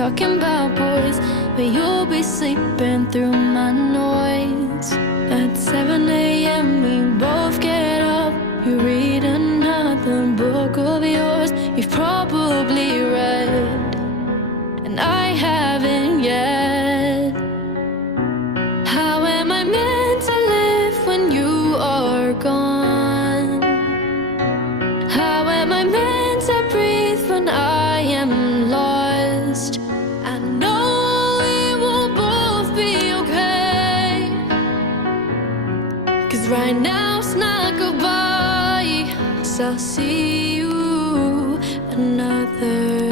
talking about boys, but you'll be sleeping through my noise. At 7 a.m. we both get up, you read another book of yours you've probably read, and I haven't yet. How am I meant to live when you are gone? How am I meant to breathe when I am lost? I know we will both be okay, 'cause right now it's not goodbye, 'cause I'll see you another